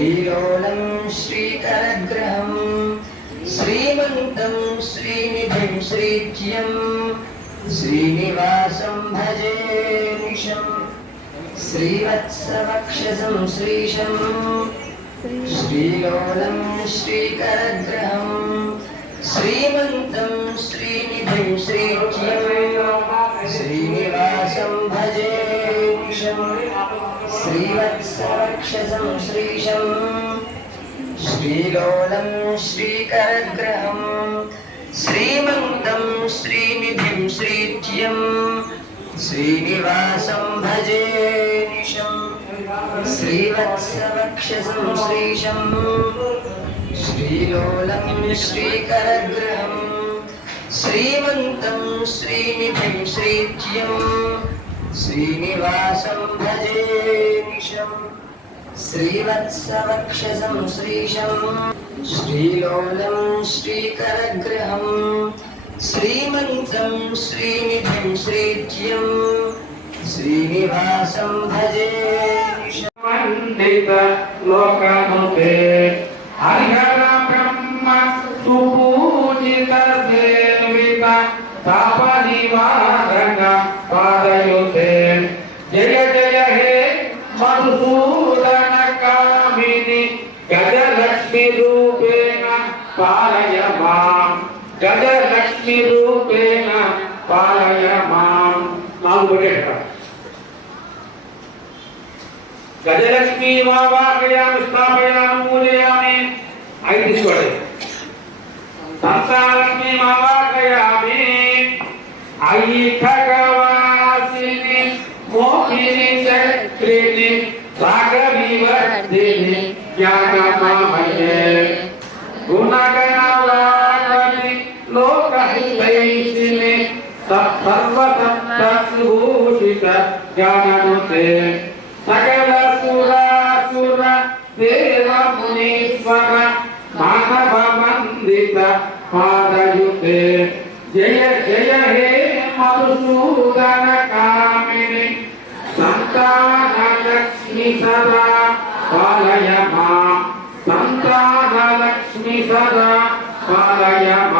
श्रीलोलं श्रीकरग्रहं श्रीमन्तं श्रीनिधिं श्रीज्यं श्रीनिवासं भजे निशम् श्रीवत्सवक्षसं श्रीशम् श्रीलोलं श्रीकरग्रहं श्रीमन्तं श्रीनिधिं श्रीज्यं श्रीवत्सवक्षसं श्रीशम् श्रीलोलं श्रीकरग्रहं श्रीमन्तं श्रीनिधिं श्रीज्यं श्रीनिवासं भजे निशम् श्रीवत्सवक्षसं श्रीशम् श्रीलोलं श्रीकरग्रहं श्रीमन्तं श्रीनिधिं श्रीज्यं श्रीनिवासं भजे निशम् श्रीवत्सवक्षसं श्रीशम् श्रीलोलं श्रीकरग्रहम् श्रीमन्तं श्रीनिधिं श्रीज्यं श्रीनिवासं भजे। मण्डित लोकमुपे हरिहर ब्रह्म सुपूजित देवित మాం గజలక్ష్మి రూపేణ పాలయ మాం నాలుగు పడేట గజలక్ష్మీ వావాకయామి స్థాపయామి పూజయామి ఐదు తీసుకోండి సంతాలక్ష్మీ వావాకయామి అయి ఖగవాసిని మోహిని చక్రిని లోకహితైషిని సర్వసప్తభూషిత జ్ఞాననుతే సకల సురాసుర దేవ మునీశ్వర మానవ మందిత పాదయుతే. జయ జయ హే మధుసూదన కామిని సంతాన లక్ష్మి సదా పాలయ మా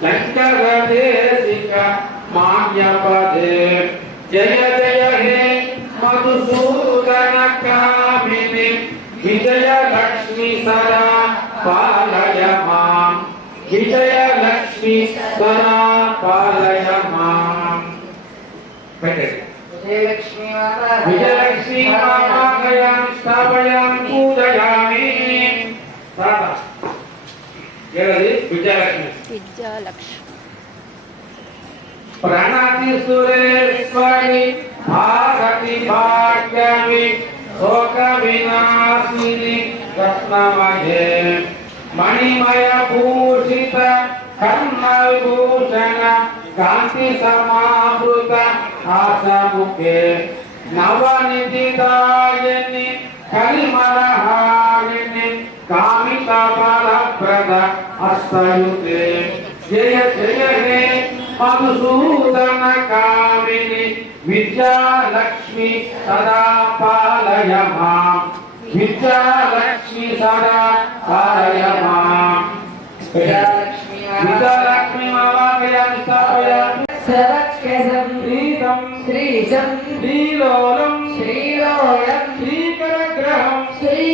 శంకరదేశిక మాన్యపదే జయ జయ హే మధుసూదన కామిని విజయ లక్ష్మి సదా పాలయ మాం విజయ లక్ష్మి సదా పాలయ మాం విజయలక్ష్మి విజయలక్ష్మి మామాహయామి స్థాపయామి పూజయామి ఏడది విజయలక్ష్మి लक्ष्य प्रणति सुरेश्वरी, भागति भाग्यमि शोक विनाशिनि रत्नमये। मणिमय भूषित कर्णविभूषण कांति समावृत आसमुखे नवनिधिदायिनि, कलिमलहारिणि कामितफलप्रद हस्तयुते। జయ జయ హే మధుసూదన కామిని విద్యాలక్ష్మి సదా పాలయ మాం విద్యాలక్ష్మి సదా పాలయ మాం విద్యాలక్ష్మి సవక్షసం శ్రీతం. శ్రీశం శ్రీలోలం. శ్రీలోలం శ్రీకరగ్రహం. శ్రీకరగ్రహం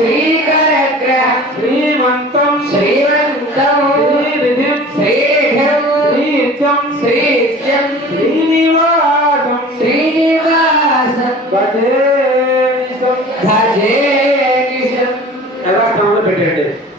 శ్రీకరగ్రహం. శ్రీమంతం శ్రీమంతం. శ్రీనిధిం శ్రీధం శ్రీత్యం శ్రీత్యం శ్రీనివాసం. శ్రీనివాసం. భజే భజే నిశం యథాక్రమంలో పెట్టండి?